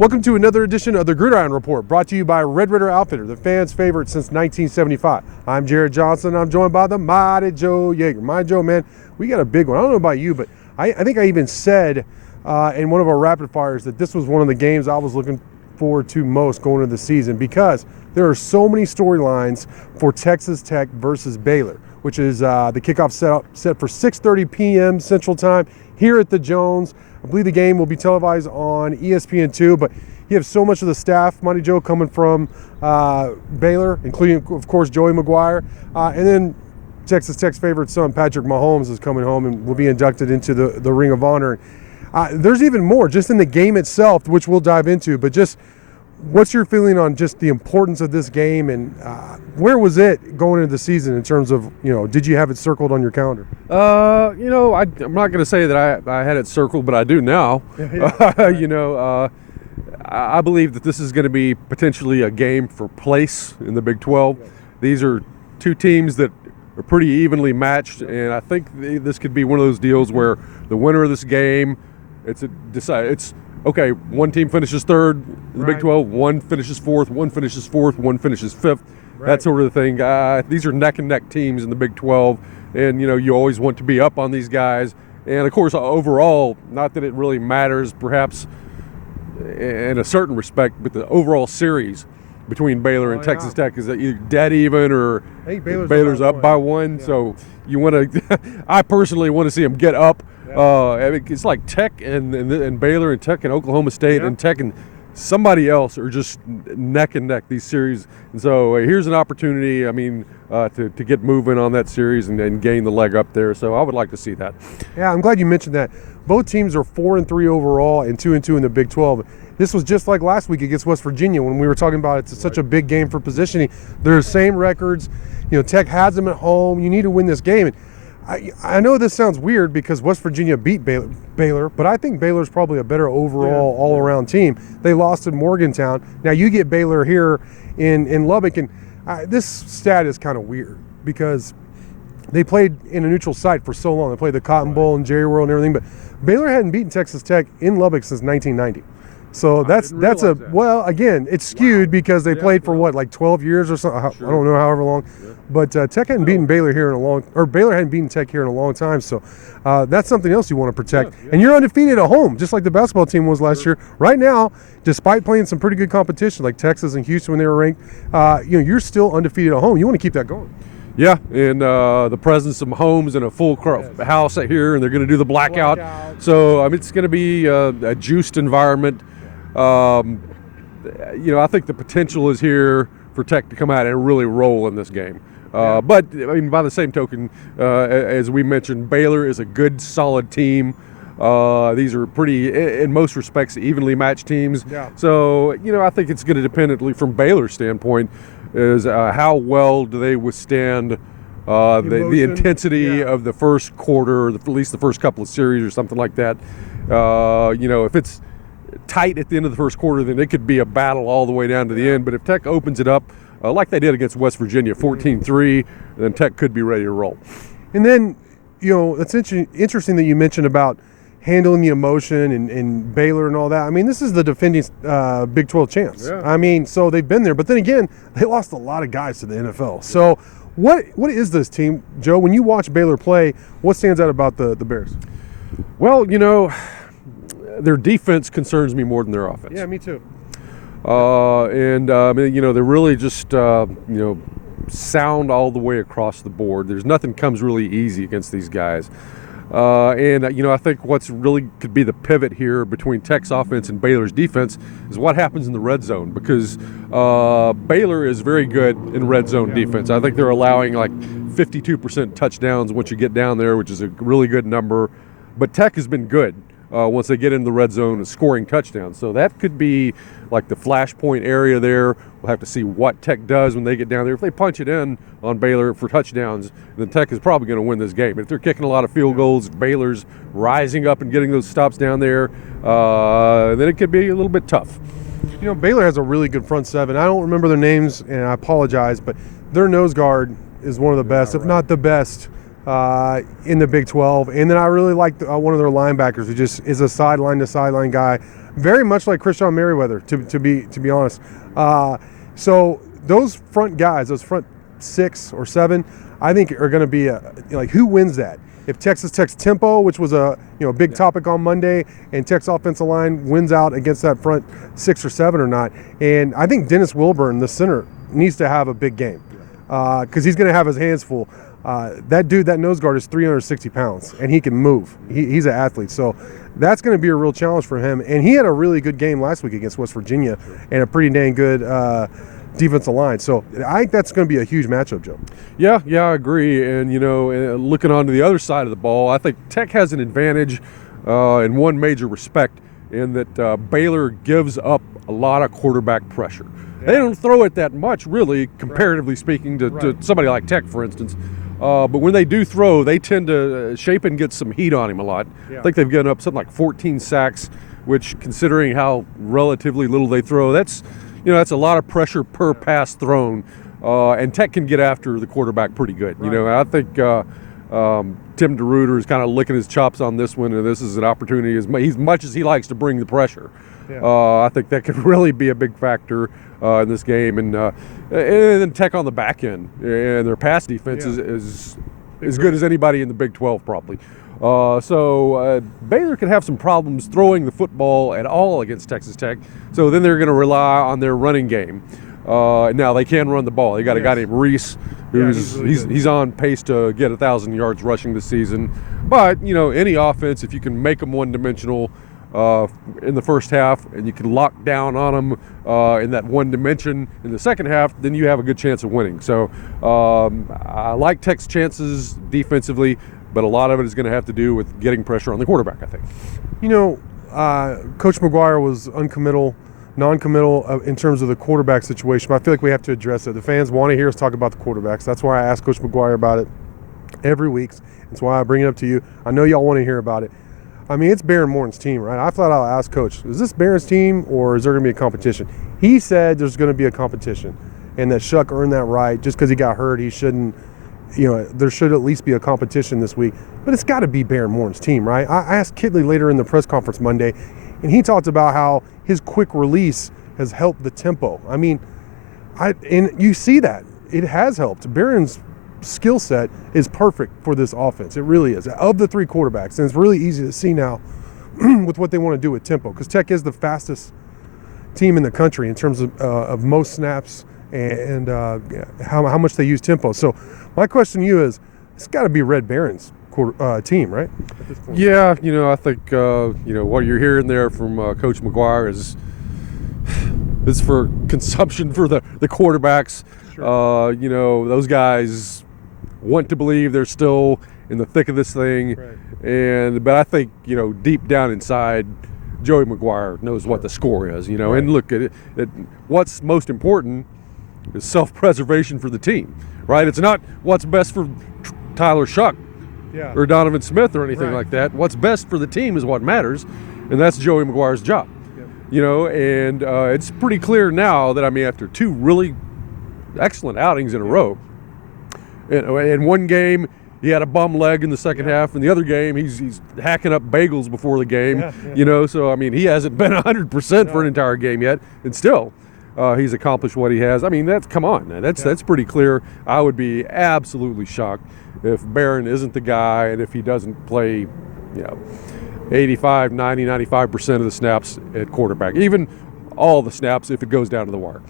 Welcome to another edition of the Gridiron Report, brought to you by Red Ritter Outfitter, the fans' favorite since 1975. I'm Jared Johnson. I'm joined by the mighty Joe Yeager. My Joe, man, we got a big one. I don't know about you, but I think I even said in one of our rapid fires that this was one of the games I was looking forward to most going into the season, because there are so many storylines for Texas Tech versus Baylor, which is the kickoff set for 6:30 p.m. Central Time here at the Jones. I believe the game will be televised on ESPN2, but you have so much of the staff, Mighty Joe, coming from Baylor, including, of course, Joey McGuire. And then Texas Tech's favorite son, Patrick Mahomes, is coming home and will be inducted into the Ring of Honor. There's even more just in the game itself, which we'll dive into, but just what's your feeling on just the importance of this game, and where was it going into the season in terms of, did you have it circled on your calendar? I'm not going to say that I had it circled, but I do now. I believe that this is going to be potentially a game for place in the Big 12. These are two teams that are pretty evenly matched, and I think this could be one of those deals where the winner of this game, it's okay, one team finishes third in the Big 12, one finishes fourth, one finishes fifth, that sort of thing. These are neck and neck teams in the Big 12, and you always want to be up on these guys. And of course, overall, not that it really matters perhaps in a certain respect, but the overall series between Baylor and Texas Tech is either dead even or Baylor's up by one. Yeah. So you want to, I personally want to see them get up. It's like Tech and Baylor and Tech and Oklahoma State and Tech and somebody else are just neck and neck, these series. And so here's an opportunity, to get moving on that series and gain the leg up there. So I would like to see that. Yeah, I'm glad you mentioned that. Both teams are 4-3 overall and 2-2 in the Big 12. This was just like last week against West Virginia when we were talking about it's such a big game for positioning. They're the same records. Tech has them at home. You need to win this game. And I know this sounds weird because West Virginia beat Baylor, but I think Baylor's probably a better overall all-around team. They lost in Morgantown. Now you get Baylor here in Lubbock, and this stat is kind of weird because they played in a neutral site for so long. They played the Cotton Bowl and Jerry World and everything, but Baylor hadn't beaten Texas Tech in Lubbock since 1990. So well, again, it's skewed because they played for 12 years or something. Sure. I don't know, however long. Yeah. But Tech hadn't beaten Baylor here Baylor hadn't beaten Tech here in a long time. So that's something else you want to protect. Yeah. And you're undefeated at home, just like the basketball team was last year. Right now, despite playing some pretty good competition like Texas and Houston when they were ranked, you're still undefeated at home. You want to keep that going. Yeah, and the presence of Mahomes and a full house here, and they're going to do the blackout. So it's going to be a juiced environment. I think the potential is here for Tech to come out and really roll in this game. But by the same token, as we mentioned, Baylor is a good, solid team. These are pretty, in most respects, evenly matched teams. Yeah. So, I think it's going to depend, at least from Baylor's standpoint, is how well do they withstand the intensity of the first quarter, or at least the first couple of series or something like that. If it's tight at the end of the first quarter, then it could be a battle all the way down to the end. But if Tech opens it up, like they did against West Virginia, 14-3, then Tech could be ready to roll. And then, it's interesting that you mentioned about handling the emotion and Baylor and all that. This is the defending Big 12 champs. Yeah. So they've been there. But then again, they lost a lot of guys to the NFL. Yeah. So what is this team, Joe? When you watch Baylor play, what stands out about the Bears? Well, their defense concerns me more than their offense. Yeah, me too. They're really just, sound all the way across the board. There's nothing comes really easy against these guys. I think what's really could be the pivot here between Tech's offense and Baylor's defense is what happens in the red zone, because Baylor is very good in red zone defense. I think they're allowing 52% touchdowns once you get down there, which is a really good number. But Tech has been good once they get in the red zone and scoring touchdowns. So that could be the flashpoint area there. We'll have to see what Tech does when they get down there. If they punch it in on Baylor for touchdowns, then Tech is probably going to win this game. But if they're kicking a lot of field goals, Baylor's rising up and getting those stops down there, then it could be a little bit tough. Baylor has a really good front seven. I don't remember their names, and I apologize, but their nose guard is one of the best, if not the best, in the Big 12. And then I really like one of their linebackers who just is a sideline-to-sideline guy. very much like Christian Merriweather, to be honest. So those front guys, those front 6 or 7, I think are going to be like, who wins that? If Texas Tech's tempo, which was a big topic on Monday, and Tech's offensive line wins out against that front 6 or 7 or not, and I think Dennis Wilburn, the center, needs to have a big game because he's going to have his hands full. That dude, that nose guard, is 360 pounds, and he can move. He's an athlete, so that's going to be a real challenge for him. And he had a really good game last week against West Virginia, and a pretty dang good defensive line. So I think that's going to be a huge matchup, Joe. Yeah, I agree. And, looking on to the other side of the ball, I think Tech has an advantage in one major respect, in that Baylor gives up a lot of quarterback pressure. Yeah. They don't throw it that much, really, comparatively speaking, to somebody like Tech, for instance. But when they do throw, they tend to shape and get some heat on him a lot. Yeah. I think they've given up something like 14 sacks, which, considering how relatively little they throw, that's a lot of pressure per pass thrown. And Tech can get after the quarterback pretty good. Right. I think Tim DeRuyter is kind of licking his chops on this one, and this is an opportunity, as much as he likes to bring the pressure. Yeah. I think that could really be a big factor in this game. And then Tech on the back end, and their pass defense is as good as anybody in the Big 12 probably. So Baylor could have some problems throwing the football at all against Texas Tech. So then they're going to rely on their running game. Now they can run the ball. They got a guy named Reese, who's he's on pace to get 1,000 yards rushing this season. But any offense, if you can make them one-dimensional in the first half, and you can lock down on them in that one dimension in the second half, then you have a good chance of winning. So I like Tech's chances defensively, but a lot of it is going to have to do with getting pressure on the quarterback, I think. Coach McGuire was non-committal in terms of the quarterback situation, but I feel like we have to address it. The fans want to hear us talk about the quarterbacks. That's why I ask Coach McGuire about it every week. That's why I bring it up to you. I know y'all want to hear about it. I mean, it's Baron Morton's team, right? I flat out asked Coach, is this Baron's team, or is there going to be a competition? He said there's going to be a competition, and that Shuck earned that right. Just because he got hurt, he shouldn't, there should at least be a competition this week. But it's got to be Baron Morton's team, right? I asked Kidley later in the press conference Monday, and he talked about how his quick release has helped the tempo. I mean, and you see that. It has helped. Baron's skill set is perfect for this offense. It really is. Of the 3 quarterbacks, and it's really easy to see now with what they want to do with tempo, because Tech is the fastest team in the country in terms of most snaps and how much they use tempo. So my question to you is, it's got to be Red Baron's team, right? At this point. Yeah, I think what you're hearing there from Coach McGuire is for consumption for the quarterbacks. Sure. Those guys want to believe they're still in the thick of this thing, right. But I think deep down inside, Joey McGuire knows what the score is. Right. And look at it. What's most important is self-preservation for the team, right? It's not what's best for Tyler Shuck or Donovan Smith or anything like that. What's best for the team is what matters, and that's Joey McGuire's job. And it's pretty clear now that, after 2 really excellent outings in a row, in one game he had a bum leg in the second half, and the other game he's hacking up bagels before the game. So he hasn't been 100% for an entire game yet, and still he's accomplished what he has. Come on, man. That's pretty clear. I would be absolutely shocked if Baron isn't the guy, and if he doesn't play 85, 90, 95% of the snaps at quarterback, even all the snaps if it goes down to the wire.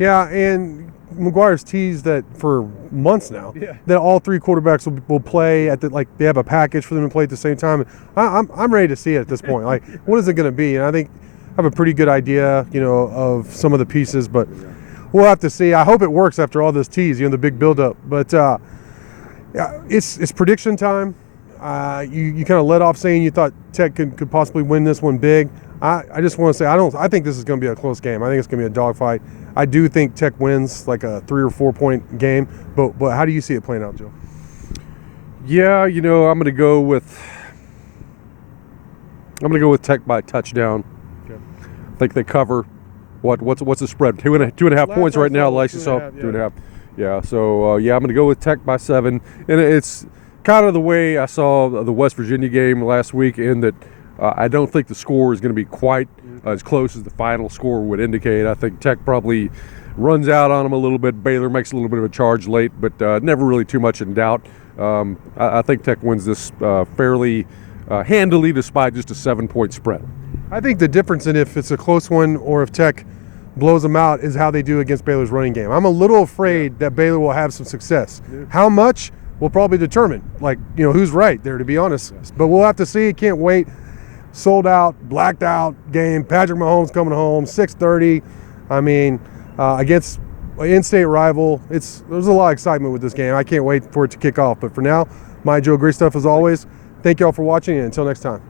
Yeah, and McGuire's teased that for months now, that all 3 quarterbacks will play at they have a package for them to play at the same time. I'm ready to see it at this point. What is it going to be? And I think I have a pretty good idea, of some of the pieces, but we'll have to see. I hope it works after all this tease, the big buildup. But it's prediction time. You kind of let off saying you thought Tech could possibly win this one big. I just want to say I think this is going to be a close game. I think it's going to be a dogfight. I do think Tech wins like a 3 or 4 point game, but how do you see it playing out, Joe? Yeah, I'm going to go with Tech by a touchdown. Okay. I think they cover. What's the spread? 2.5 points right now. Like you saw, 2.5. Yeah. So I'm going to go with Tech by 7, and it's kind of the way I saw the West Virginia game last week, in that I don't think the score is going to be quite as close as the final score would indicate. I think Tech probably runs out on them a little bit. Baylor makes a little bit of a charge late, but never really too much in doubt. I think Tech wins this fairly handily despite just a 7-point spread. I think the difference in if it's a close one or if Tech blows them out is how they do against Baylor's running game. I'm a little afraid that Baylor will have some success. How much will probably determine, who's right there, to be honest. But we'll have to see. Can't wait. Sold out, blacked out game. Patrick Mahomes coming home, 6:30. I mean, against an in-state rival, there's a lot of excitement with this game. I can't wait for it to kick off. But for now, my Joe Great stuff as always. Thank you all for watching, and until next time.